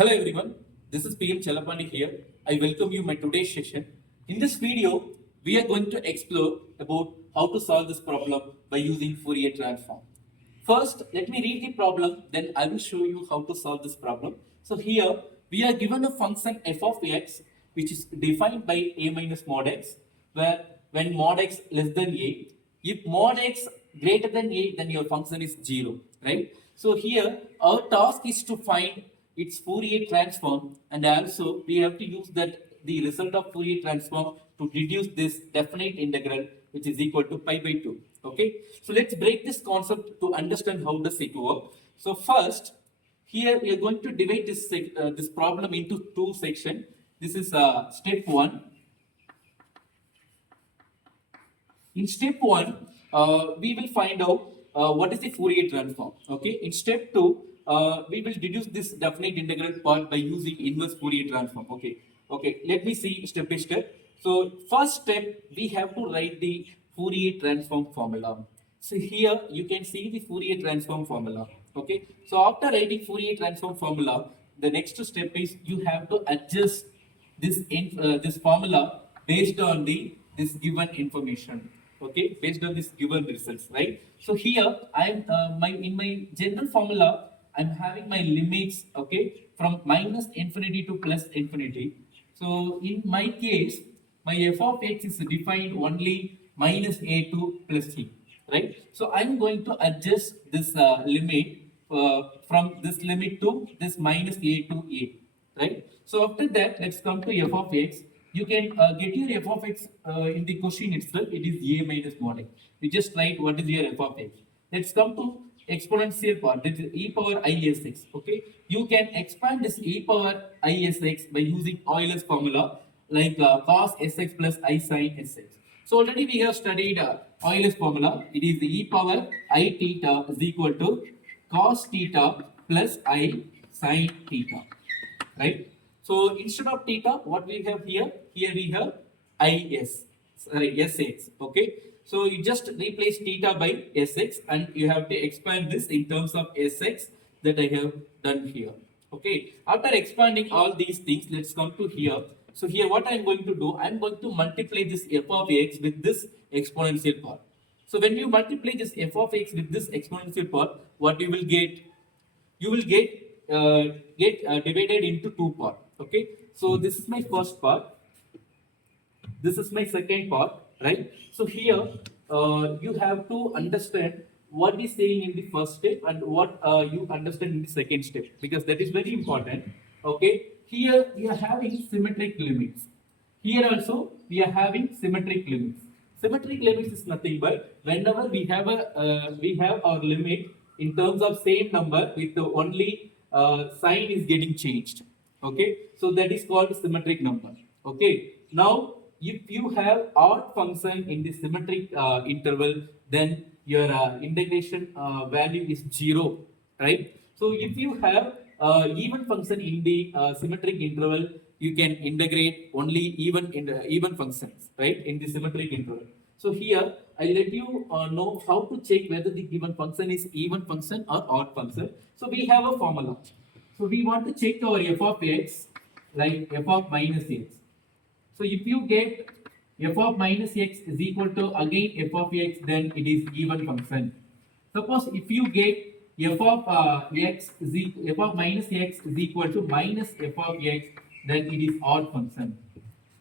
Hello everyone, this is PM Chalapani here. I welcome you in my today's session. In this video, we are going to explore about how to solve this problem by using Fourier Transform. First, let me read the problem, then I will show you how to solve this problem. So here, we are given a function f of x, which is defined by a minus mod x, where when mod x less than a, if mod x greater than a, then your function is 0, right? So here, our task is to find its Fourier transform, and also we have to use that the result of Fourier transform to reduce this definite integral, which is equal to pi by 2. Okay, so let's break this concept to understand how does it work. So first, here we are going to divide this problem into two sections. This is step 1. In step 1, we will find out what is the Fourier transform. Okay. In step 2, we will deduce this definite integral part by using inverse Fourier transform. Okay. Okay. Let me see step by step. So first step, we have to write the Fourier transform formula. So here you can see the Fourier transform formula. Okay. So after writing Fourier transform formula, the next step is you have to adjust this formula based on this given information. Okay, based on this given results, right? So here I'm in my general formula I'm having my limits, okay, from minus infinity to plus infinity. So in my case, my f of x is defined only minus a to plus c, right? So I'm going to adjust this limit from this limit to this minus a to a, right? So after that, let's come to f of x. You can get your f of x in the question itself. It is a minus mod x. You just write what is your f of x. Let's come to exponential part. That is e power isx. Okay, you can expand this e power isx by using Euler's formula like cos sx plus I sin sx. So already we have studied Euler's formula. It is e power I theta is equal to cos theta plus I sin theta, right? So instead of theta, what we have here? Here we have sx. Okay. So you just replace theta by sx, and you have to expand this in terms of sx that I have done here. Okay. After expanding all these things, let's come to here. So here, what I'm going to do? I'm going to multiply this f of x with this exponential part. So when you multiply this f of x with this exponential part, what you will get? You will get divided into two parts. Okay, so this is my first part, this is my second part, right? So here you have to understand what is saying in the first step and what you understand in the second step, because that is very important. Okay, here we are having symmetric limits, here also we are having symmetric limits. Symmetric limits is nothing but whenever we have our limit in terms of same number with the only sign is getting changed. Okay, so that is called symmetric number. Okay, now if you have odd function in the symmetric interval, then your integration value is 0, right? So if you have even function in the symmetric interval, you can integrate only even functions, right, in the symmetric interval. So here I let you know how to check whether the given function is even function or odd function. So we have a formula. So we want to check our f of x, like f of minus x. So if you get f of minus x is equal to again f of x, then it is even function. Suppose if you get f of f of minus x is equal to minus f of x, then it is odd function.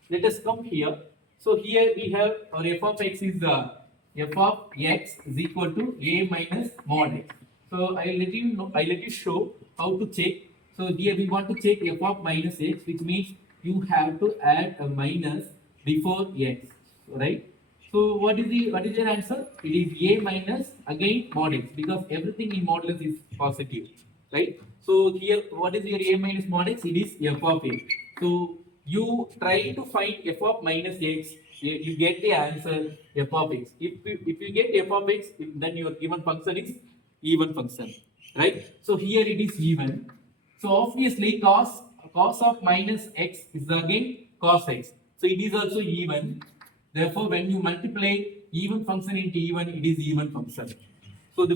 Let us come here. So here we have our f of x is f of x is equal to a minus mod x. So I let you know, I let you show how to check. So here we want to check f of minus x, which means you have to add a minus before x, right? So what is your answer? It is a minus again mod x, because everything in modulus is positive, right? So here what is your a minus mod x? It is f of x. So you try to find f of minus x, you get the answer f of x. If you get f of x, then your given function is even function, right? So here it is even. So obviously cos of minus x is again cos x. So it is also even. Therefore, when you multiply even function into even, it is even function. So in the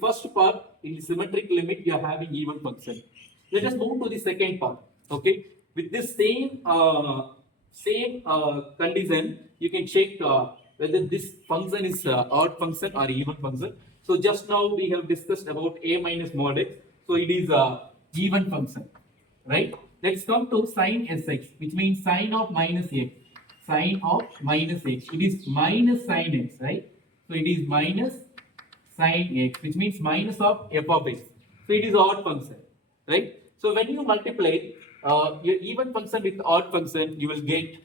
first part, in the symmetric limit, you are having even function. Let us move to the second part. Okay, with this same condition, you can check whether this function is odd function or even function. So just now we have discussed about a minus mod x. So it is a even function, right? Let's come to sine sx, which means sine of minus x. Sine of minus x. It is minus sine x, right? So it is minus sine x, which means minus of f of x. So it is odd function, right? So when you multiply your even function with odd function, you will get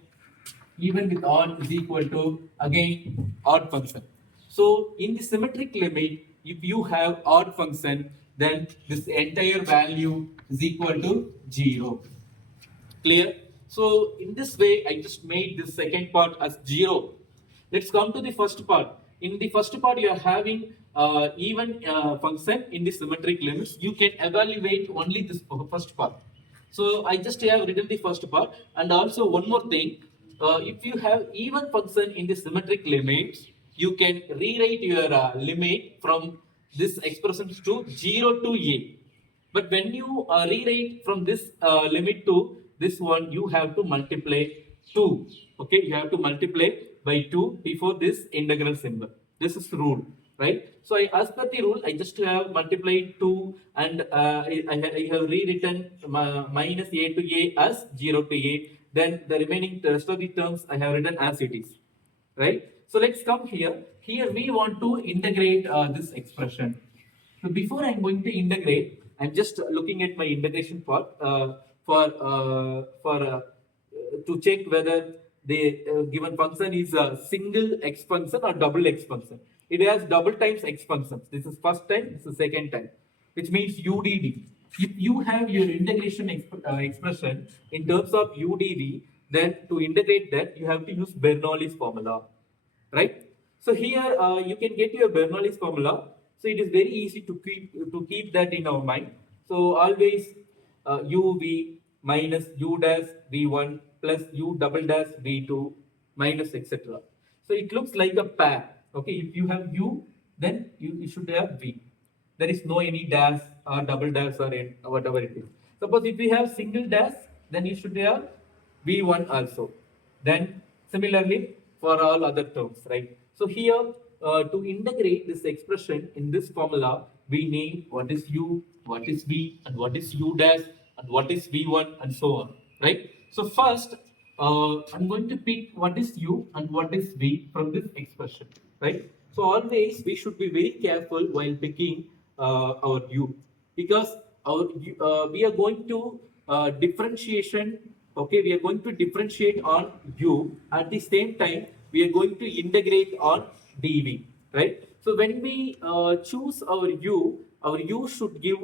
even with odd is equal to again odd function. So in the symmetric limit, if you have odd function, then this entire value is equal to 0. Clear? So in this way, I just made this second part as 0. Let's come to the first part. In the first part, you are having even function in the symmetric limits. You can evaluate only this first part. So I just have written the first part. And also one more thing, if you have even function in the symmetric limits, you can rewrite your limit from this expression to 0 to a. But when you rewrite from this limit to this one, you have to multiply 2. Okay, you have to multiply by 2 before this integral symbol. This is rule, right? So as per the rule, I just have multiplied 2 and I have rewritten minus a to a as 0 to a. Then the remaining rest of the terms I have written as it is, right? So let's come here. Here we want to integrate this expression. So before I'm going to integrate, I'm just looking at my integration part for to check whether the given function is a single x function or double x function. It has double times x functions. This is first time, this is second time, which means UDV. If you have your integration expression in terms of UDV, then to integrate that, you have to use Bernoulli's formula, right? So here you can get your Bernoulli's formula. So it is very easy to keep that in our mind. So always UV minus U dash V1 plus U double dash V2 minus etc. So it looks like a pair. Okay, if you have U, then you should have V. There is no any dash or double dash or whatever it is. Suppose if you have single dash, then you should have V1 also. Then similarly for all other terms, right? So here to integrate this expression in this formula, we need what is U, what is V, and what is U dash, and what is V1, and so on, right? So first, I'm going to pick what is U and what is V from this expression, right? So always we should be very careful while picking our U, because we are going to differentiation. Okay, we are going to differentiate on U. At the same time, we are going to integrate on dV, right? So when we choose our U should give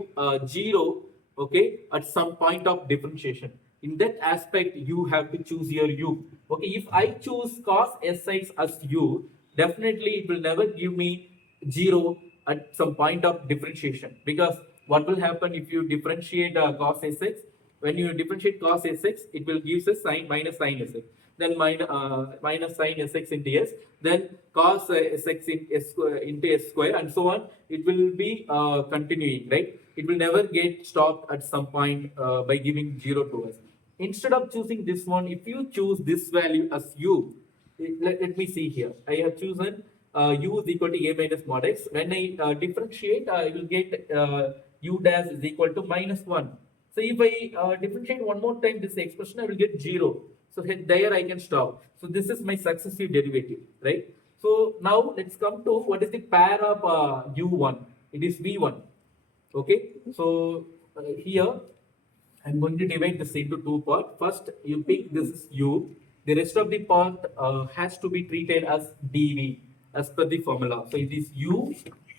0, okay, at some point of differentiation. In that aspect, you have to choose your U. Okay, if I choose cos Sx as U, definitely it will never give me 0 at some point of differentiation, because what will happen if you differentiate cos Sx? When you differentiate cos Sx, it will give us sine minus sine Sx. Then minus sine Sx into S. Then cos Sx into S square, and so on. It will be continuing, right? It will never get stopped at some point by giving 0 to us. Instead of choosing this one, if you choose this value as U, let me see here. I have chosen U is equal to A minus mod X. When I differentiate, I will get U dash is equal to minus 1. So if I differentiate one more time this expression, I will get 0. So there I can stop. So this is my successive derivative, right? So now let's come to what is the pair of U1. It is V1. Okay. So here I'm going to divide this into two parts. First, you pick this is U. The rest of the part has to be treated as dV as per the formula. So it is U,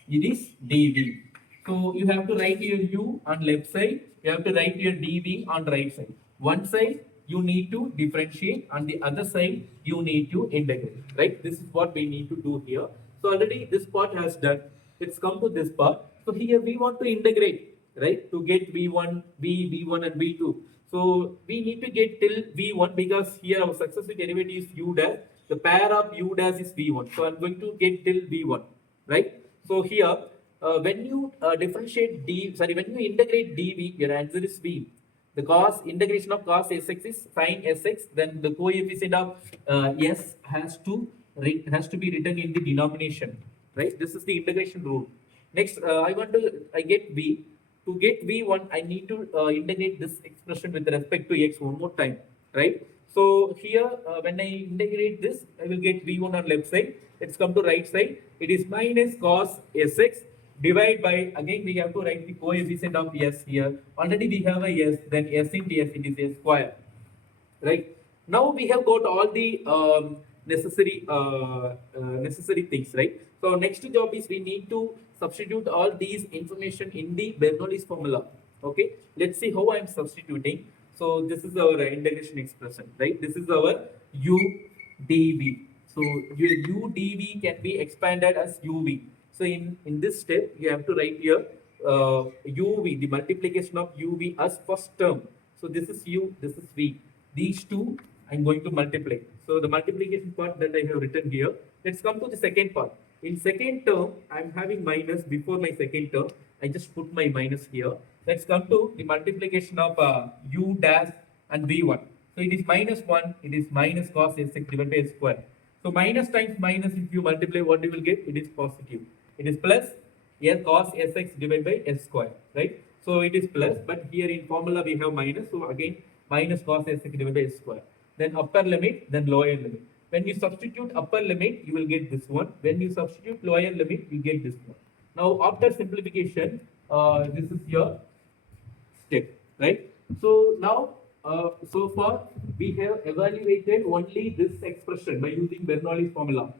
it is dV. So you have to write your U on left side. You have to write your dV on right side. One side you need to differentiate, on the other side you need to integrate. Right? This is what we need to do here. So already this part has done. Let's come to this part. So here we want to integrate, right, to get V1, V1 and V2. So we need to get till V1, because here our successive derivative is U dash. The pair of U dash is V1. So I'm going to get till V1, right? So here when you differentiate when you integrate dv, your answer is v. The cos integration of cos sx is sin sx. Then the coefficient of s has to be written in the denomination, right? This is the integration rule. Next, I get v. To get v1, I need to integrate this expression with respect to x one more time, right? So here, when I integrate this, I will get v1 on left side. Let's come to right side. It is minus cos sx divide by, again we have to write the coefficient of s here. Already we have a s, then s into s, it is s square, right? Now we have got all the necessary things, right? So next job is we need to substitute all these information in the Bernoulli's formula. Okay, let's see how I am substituting. So this is our integration expression, right? This is our u dv. So your u dv can be expanded as uv. So in this step you have to write here uv, the multiplication of uv as first term. So this is u, this is v. These two I'm going to multiply. So the multiplication part that I have written here. Let's come to the second part. In second term, I'm having minus before my second term. I just put my minus here. Let's come to the multiplication of u dash and v1. So it is minus 1, it is minus cos sx divided by s square. So minus times minus, if you multiply, what you will get? It is positive. It is plus s cos sx divided by s square, right? So it is plus, but here in formula we have minus. So again, minus cos sx divided by s square. Then upper limit, then lower limit. When you substitute upper limit, you will get this one. When you substitute lower limit, you get this one. Now after simplification, this is your step, right? So now, so far we have evaluated only this expression by using Bernoulli's formula.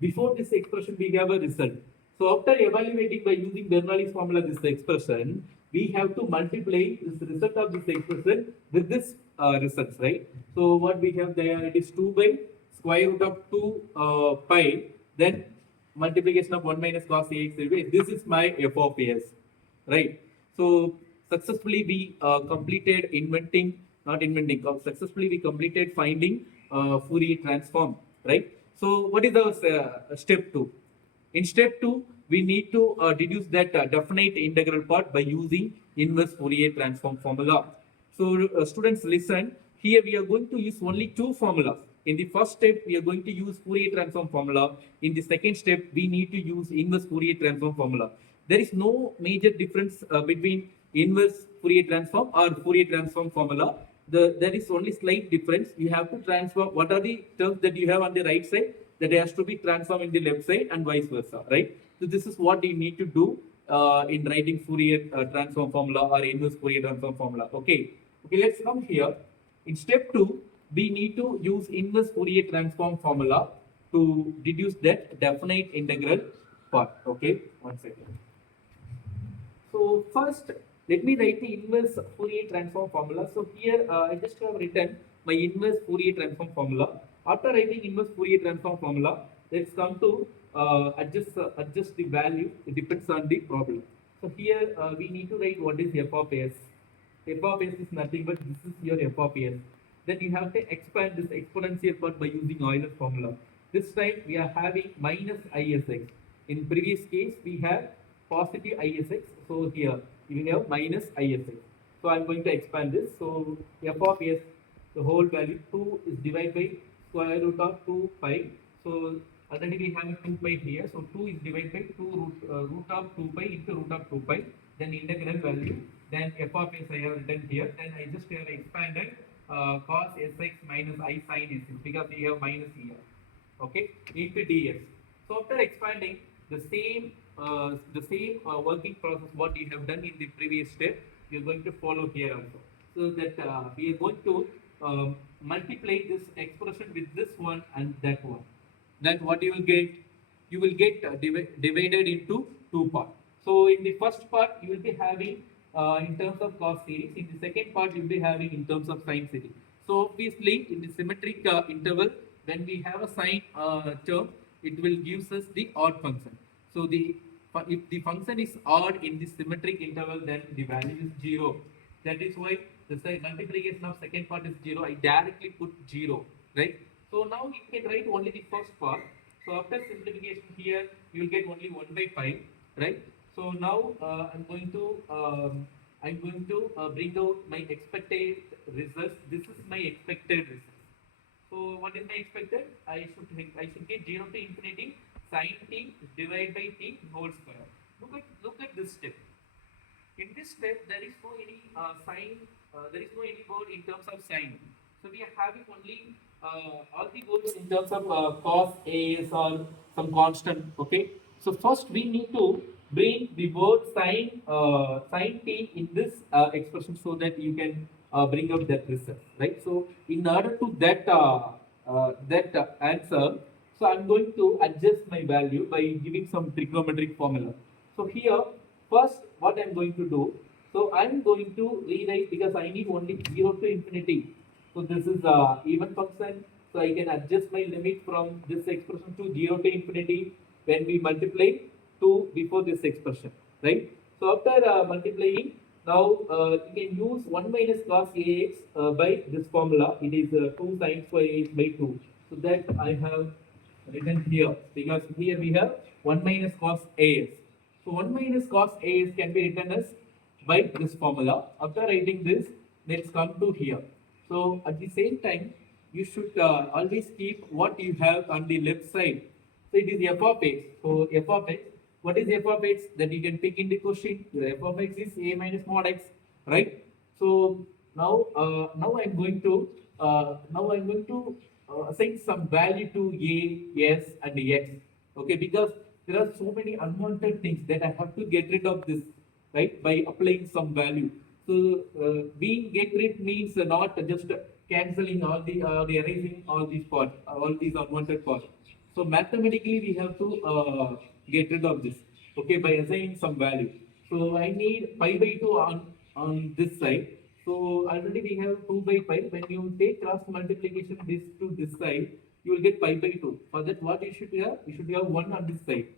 Before this expression, we have a result. So after evaluating by using Bernoulli's formula this expression, we have to multiply this result of this expression with this results, right? So what we have there, it is 2 by square root of 2 pi, then multiplication of 1 minus cos ax. This is my f of s, right? So successfully we successfully we completed finding Fourier transform, right? So what is our step 2? In step 2, we need to deduce that definite integral part by using inverse Fourier transform formula. So students listen, here we are going to use only two formulas. In the first step, we are going to use Fourier transform formula. In the second step, we need to use inverse Fourier transform formula. There is no major difference between inverse Fourier transform or Fourier transform formula. There is only slight difference. You have to transform what are the terms that you have on the right side that has to be transformed in the left side and vice versa, right? So this is what you need to do in writing Fourier transform formula or inverse Fourier transform formula. Okay, let's come here. In step 2, we need to use inverse Fourier transform formula to deduce that definite integral part. Okay, one second. So first, let me write the inverse Fourier transform formula. So here I just have written my inverse Fourier transform formula. After writing inverse Fourier transform formula, let's come to adjust the value. It depends on the problem. So here we need to write what is f of s. F of s is nothing but this is your f of s. Then you have to expand this exponential part by using Euler formula. This time we are having minus isx. In previous case we have positive isx. So here we have minus isx. So I'm going to expand this. So f of s, the whole value 2 is divided by square root of 2 pi. So already we have 2 pi here. So 2 is divided by 2 root of 2 pi into root of 2 pi. Then integral value. Then f of s I have written here. Then I just have expanded cos sx minus I sin sx because we have minus here. Okay, into ds. So after expanding the same working process what you have done in the previous step, you are going to follow here also. So that we are going to multiply this expression with this one and that one. Then what you will get? You will get divided into two parts. So in the first part you will be having in terms of cos series. In the second part you will be having in terms of sine series. So obviously in the symmetric interval, when we have a sine term, it will gives us the odd function. So if the function is odd in the symmetric interval, then the value is 0. That is why the multiplication of second part is 0. I directly put 0, right? So now you can write only the first part. So after simplification here, you will get only 1 by 5, right? So now I'm going to bring out my expected results. This is my expected results. So what is my expected? I should get 0 to infinity sin t divided by t whole square. Look at this step. In this step, there is no any sign, there is no any word in terms of sign. So we are having only all the words in terms of cos as or some constant. Okay. So first we need to bring the word sin t in this expression so that you can bring out that result, right? So in order to that answer, so I'm going to adjust my value by giving some trigonometric formula. So here, first, what I'm going to do, so I'm going to rewrite because I need only 0 to infinity. So this is a even function. So I can adjust my limit from this expression to 0 to infinity when we multiply 2 before this expression, right? So after multiplying, now you can use 1 minus cos ax by this formula. It is 2 sin square ax by 2. So that I have written here because here we have 1 minus cos ax. So 1 minus cos ax can be written as by this formula. After writing this, let's come to here. So at the same time, you should always keep what you have on the left side. So it is f of x. So f of x, what is f of x that you can pick in the question? Your f of x is a minus mod x, right? So now I'm going to assign some value to a, s, and x. Okay, because there are so many unwanted things that I have to get rid of this, right, by applying some value. So being get rid means not just cancelling all the erasing all these parts, all these unwanted parts. So mathematically we have to get rid of this, okay, by assigning some value. So I need pi by 2 on this side. So already we have 2 by pi. When you take cross multiplication this to this side, you will get pi by 2. For that, what you should have? You should have 1 on this side.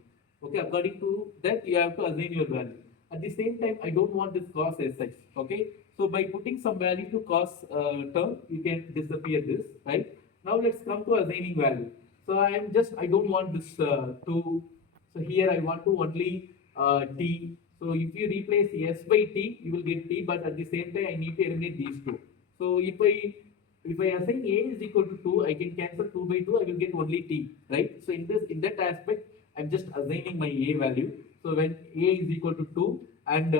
Okay, according to that, you have to assign your value. At the same time, I don't want this cos as such. Okay, so by putting some value to cos term, you can disappear this, right? Now let's come to assigning value. So I don't want this 2. So here I want to only t. So if you replace s by t, you will get t, but at the same time, I need to eliminate these two. So if I assign a is equal to 2, I can cancel 2 by 2, I will get only t, right? So in that aspect, I'm just assigning my a value. So when a is equal to 2 and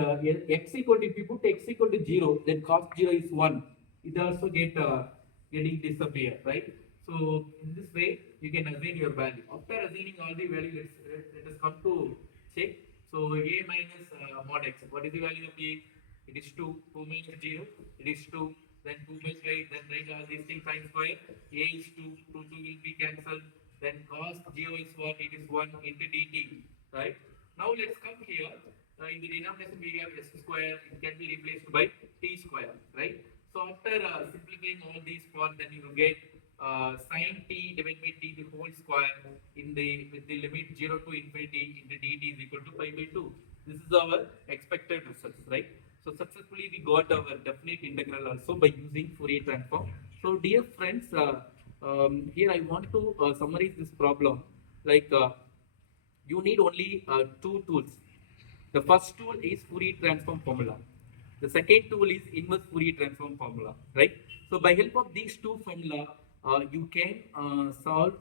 x equal to, if you put x equal to 0, then cos 0 is 1. It also getting disappear, right? So in this way, you can assign your value. After assigning all the value, let us come to check. So a minus mod x. What is the value of a? It is 2. 2 minus 0. It is 2. Then 2 by 5. Then write all these things sin square. A is 2. 2 will be cancelled. Then cos 0 is what? It is 1 into dt. Right? Now let's come here. In the denomination we have s square. It can be replaced by t square. Right? So after simplifying all these parts, then you will get sin t divided by t the whole square in the with the limit 0 to infinity into dt is equal to pi by 2. This is our expected results, right? So successfully we got our definite integral also by using Fourier transform. So dear friends, here I want to summarize this problem. Like you need only two tools. The first tool is Fourier transform formula. The second tool is inverse Fourier transform formula, right? So by help of these two formula, you can solve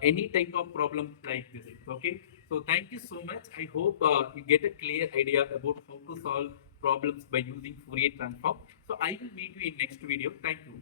any type of problem like this. Okay. So thank you so much. I hope you get a clear idea about how to solve problems by using Fourier transform. So I will meet you in next video. Thank you.